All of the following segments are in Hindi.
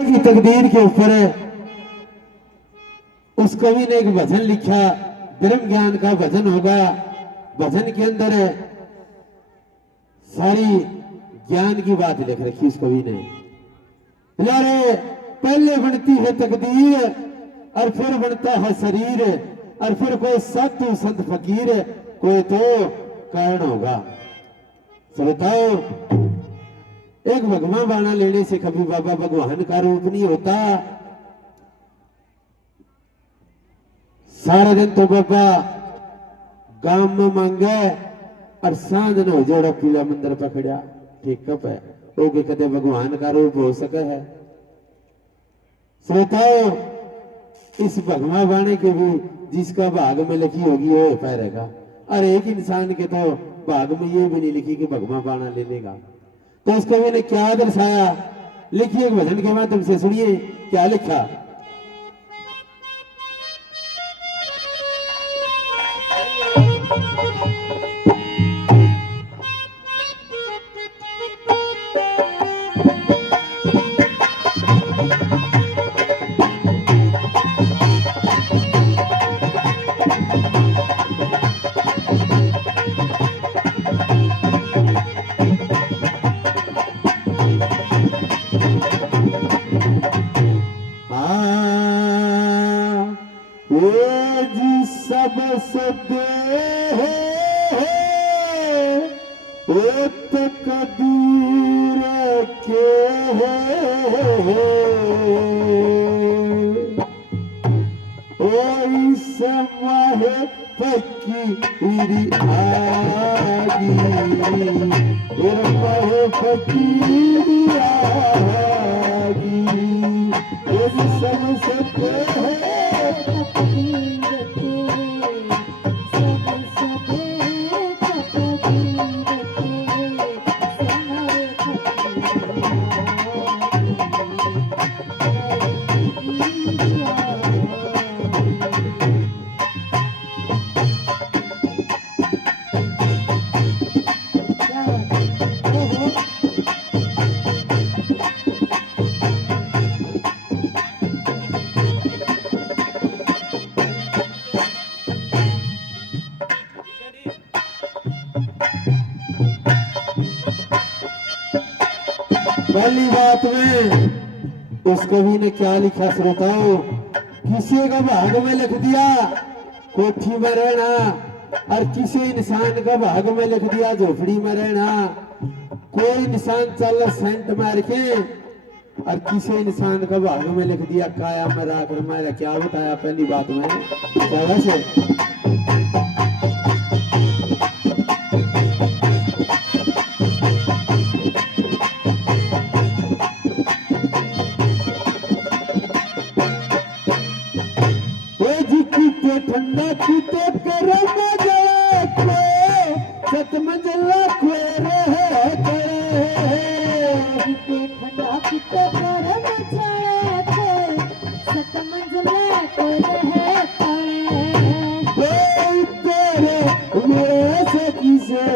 की तकदीर के ऊपर उस कवि ने एक भजन लिखा, धर्म ज्ञान का भजन होगा। भजन के अंदर सारी ज्ञान की बात लिख रखी उस कवि ने। यारे पहले बनती है तकदीर और फिर बनता है शरीर, और फिर कोई साधु संत फकीर, कोई तो कारण होगा। बताओ, एक भगवा बाणा लेने से कभी बाबा भगवान का रूप नहीं होता। सारा दिन तो बाबा गांव में मांगे और सांझ न हो जोड़ा पीला मंदिर पकड़ा ठीक कप है वो कि कदे भगवान का रूप हो सके है। श्रोताओ, इस भगवा बाणे के भी जिसका भाग में लिखी होगी वो पैरेगा, और एक इंसान के तो भाग में ये भी नहीं लिखी कि भगवा बाणा ले लेगा। तो उस कवि ने क्या दर्शाया, लिखिए एक भजन के माध्यम से, सुनिए क्या लिखा। पहली बात में उस कवि ने क्या लिखा श्रोताओ, किसी का भाग में लिख दिया कोठी में रहना, और किसी इंसान का भाग में लिख दिया झोपड़ी में रहना। कोई इंसान चल सेंट मार के, और किसी इंसान का भाग में लिख दिया काया में राकर मारा। क्या बताया पहली बात में से ठंडा पीते करम सत मंजिला ठंडा पीते करम सत मंजिला तेरे मेरे सखी से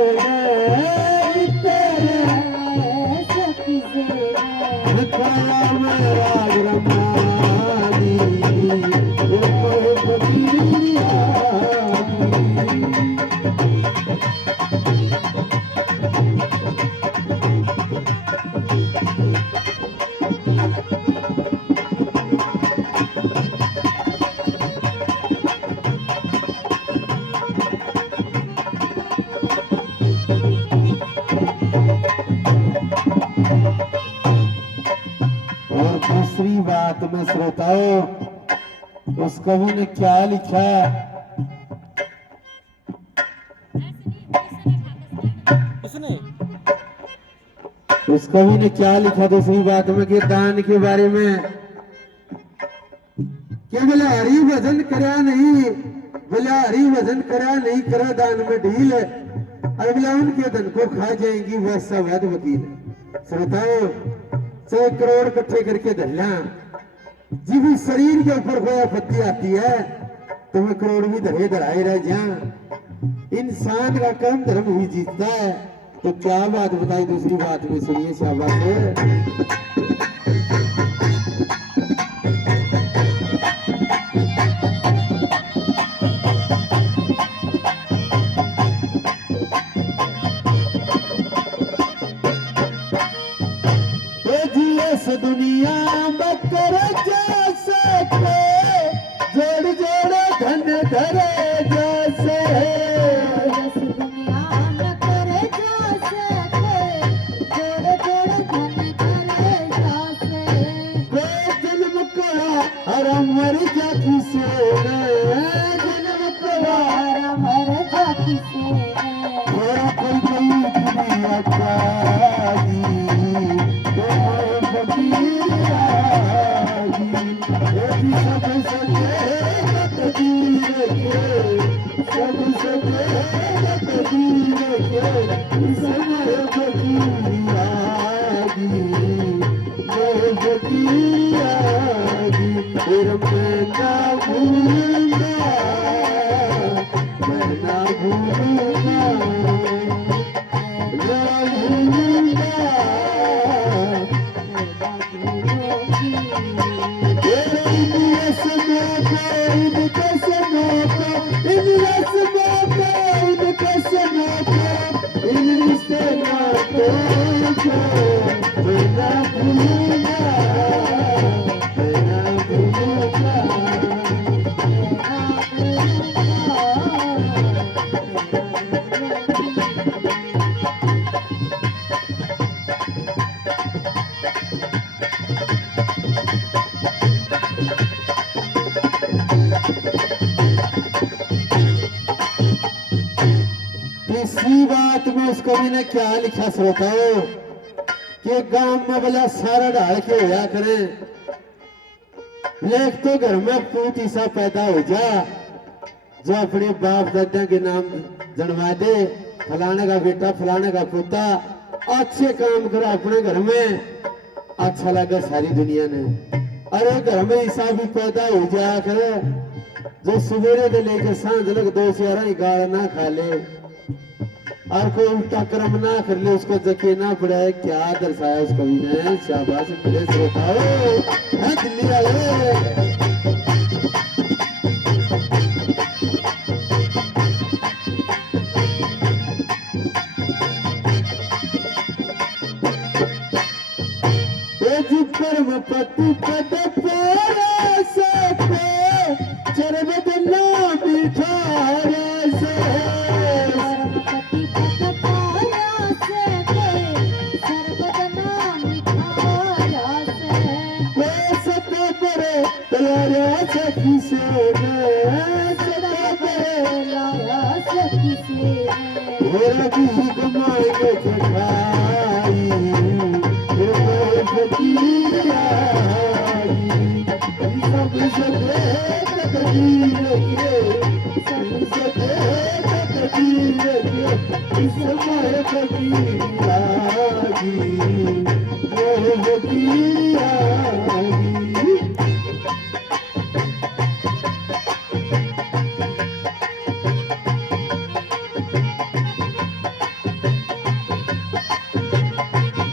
बात में श्रोताओ, उस कवि ने क्या लिखा। उस कवि ने क्या लिखा दूसरी बात में कि दान के बारे में, क्या बोला हरि भजन करा नहीं, बोला हरि भजन करा नहीं करा दान में ढील, और बोला उनके धन को खा जाएंगी वह सवैध वकील। श्रोताओ, 100 करोड़ इकट्ठे करके धरना, जब शरीर के ऊपर कोई आपत्ति आती है तो मैं करोड़ भी धरे धराए रह जा। इंसान का काम धर्म ही जीतता है। तो क्या बात बताई दूसरी बात में, सुनिए शाबाश। दुनिया बकर जैसे जोड़ जोड़ धन धरे जैसे इस दुनिया में करे जैसे जोड़ जोड़ धन करे जैसे कोई जन्म का हर मर जा किसे जन्म का हरा मर जाती से थोड़ा कोई दुनिया जागी तुम्हारे फकीर आगी एक सब सके तकदीर के सब सके तकदीर के समय फकीर आगी मैं फकीर आगी फिर मैं ना भूलूंगा मैं ना भूलूंगा इसी बात में उस कवि ने क्या लिखा श्रोताओं कि गांव में बोला सारा ढाल के होया करे लेख तो घर में पूत ईसा पैदा हो जा जो अपने बाप दादा के नाम जनवा दे फलाने का बेटा फलाने का पोता अच्छे काम करो अपने घर में अच्छा लगा सारी दुनिया ने अरे घर में ईसा भी पैदा हो जाया करे जो सवेरे से लेकर सांझ तक 2 से ही गाड़ ना खा ले और कोई उल्टा कर्म ना कर ले उसको जके ना पड़े क्या दर्शाया उस कवि ने शाबाश मेरे श्रोताओं है दिल्ली वाले कर्म पति पद पारा से चरम दिना मीठा से सरस्वती पद पाया से सर्वदना मिठाया से सता परे तलारा से किसे सदा पे लाया से किसी मेरा भी कमाएंगे चखाई फकीर आई सब सके तकदीर के सब सके तकदीर के समय फकीर आई वो फकीर आई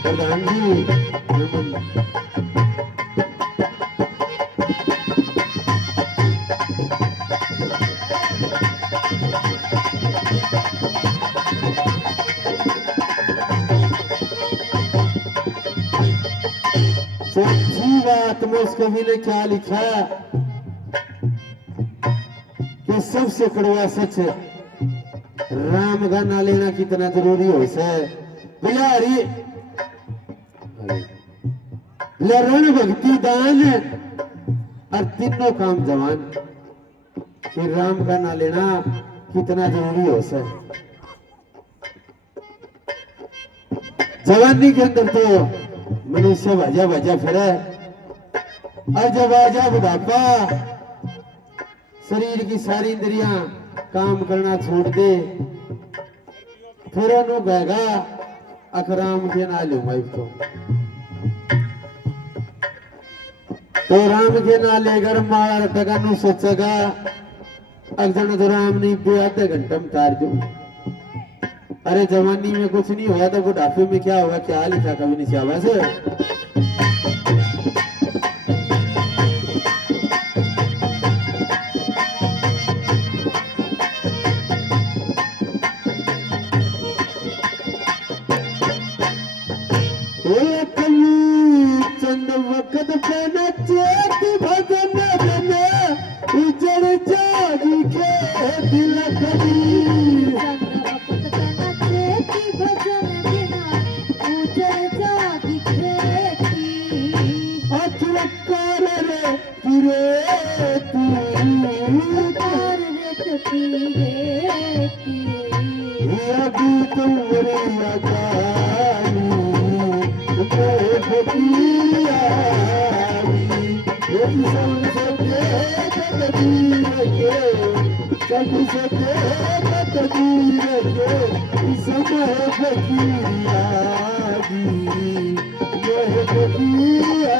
प्रधान जी चौथी बात में उस कवि ने क्या लिखा कि सबसे कड़वा सच राम का ना लेना कितना जरूरी हो से बिहारी रण भक्ति दान और तीनों काम जवान कि राम का ना लेना कितना जरूरी हो से जवानी के अंदर तो मनुष्य भजा भजा फिरे और जब आजा बुढ़ापा शरीर की सारी इंद्रियां काम करना छोड़ दे फिर अनु कहेगा अखराम के ना लू मैं तो राम के ना लेकर मार टका नु सोचेगा अगजन तो राम नहीं पे आधे घंटे में तार दू अरे जवानी में कुछ नहीं हुआ तो बुढ़ापे में क्या होगा क्या लिखा कभी नहीं चावा से कद पे नचेत भजन बिना उजड़ जागी के दिल कदी चंद्रमुकुट पे नचेती भजन बिना उजड़ जागी खेती अचरकार रे फिरे तू कार रेत पीरे ती अभी तुम्हारी अगानी मैं फकीरिया एक संग सके तकदीर के संग सके तकदीर के समय फकीरिया मैं फकीरिया